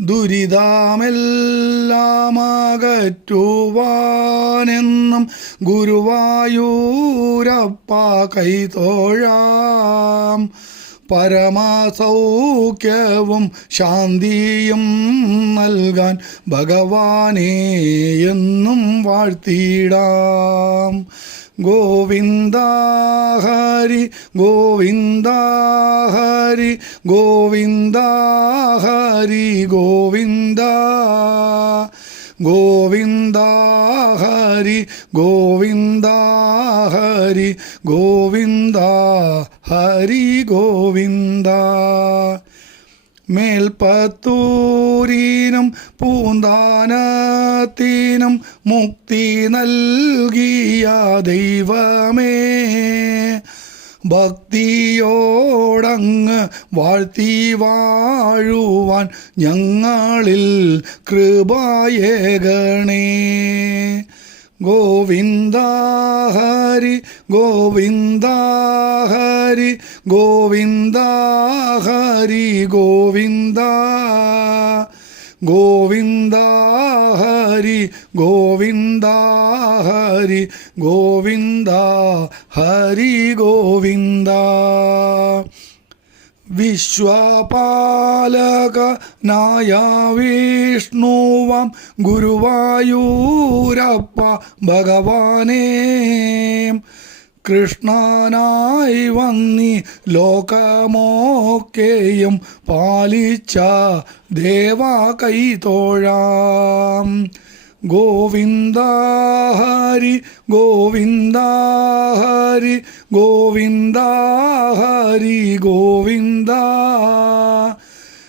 ദുരിതമെല്ലാമകറ്റുവാനെന്നും ഗുരുവായൂരപ്പ കൈതോഴാം. പരമസൗഖ്യവും ശാന്തിയും നൽകാൻ ഭഗവാനെ എന്നും വാഴ്ത്തിടാം ഗോവിന്ദ ഹരി ഗോവിന്ദ ഹരി ഗോവിന്ദ ഹരി ഗോവിന്ദ ഗോവിന്ദ ഹരി ഗോവിന്ദ. ഹരി ഗോവിന്ദ മേൽപ്പത്തൂരിനും പൂന്താനത്തിനും മുക്തി നൽകിയ ദൈവമേ. ഭക്തിയോടങ്ങ് വാഴ്ത്തി വാഴുവാൻ ഞങ്ങളിൽ കൃപായേകണേ. ഗോവിന്ദ ഹരി ഗോവിന്ദ ഹരി ഗോവിന്ദ ഹരി ഗോവിന്ദ. ഗോവിന്ദ ഹരി ഗോവിന്ദ ഹരി ഗോവിന്ദ. ഹരി ഗോവിന്ദ വിശ്വപാലകനായ വിഷ്ണുവാം ഗുരുവായൂരപ്പ ഭഗവാനേ. കൃഷ്ണനായി വന്നി ലോകമോക്കെയും പാലിച്ച ദേവാ കൈതോഴാം ഗോവിന്ദ ഹരി ഗോവിന്ദ ഹരി ഗോവിന്ദ ഹരി ഗോവിന്ദ.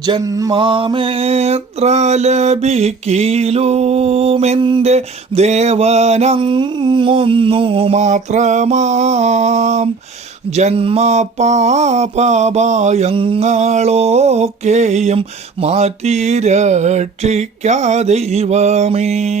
ജന്മാമേത്ര ലഭിക്കീലുമെന്റെ ദേവനങ്ങൊന്നു മാത്രമാം. ജന്മപാപഭയങ്ങളൊക്കെയും മാറ്റി രക്ഷിക്കാ ദൈവമേ.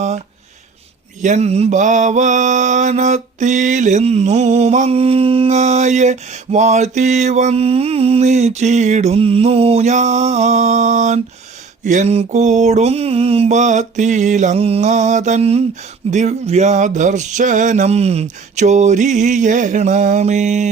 എൻ ഭവനത്തിലെന്നുമങ്ങയെ വാഴ്ത്തി ചീടുന്നു ഞാൻ. എൻ കൂടുംബത്തിലങ്ങാതൻ ദിവ്യദർശനം ചോരിയണമേ.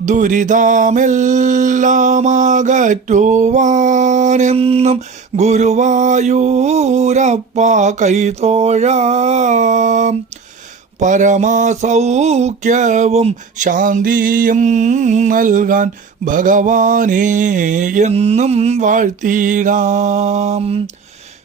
ദുരിതമെല്ലാമകറ്റുവാനെന്നും ഗുരുവായൂരപ്പ കൈത്തോഴാം പരമസൗഖ്യവും ശാന്തിയും നൽകാൻ ഭഗവാനെ എന്നും വാഴ്ത്തിടാം.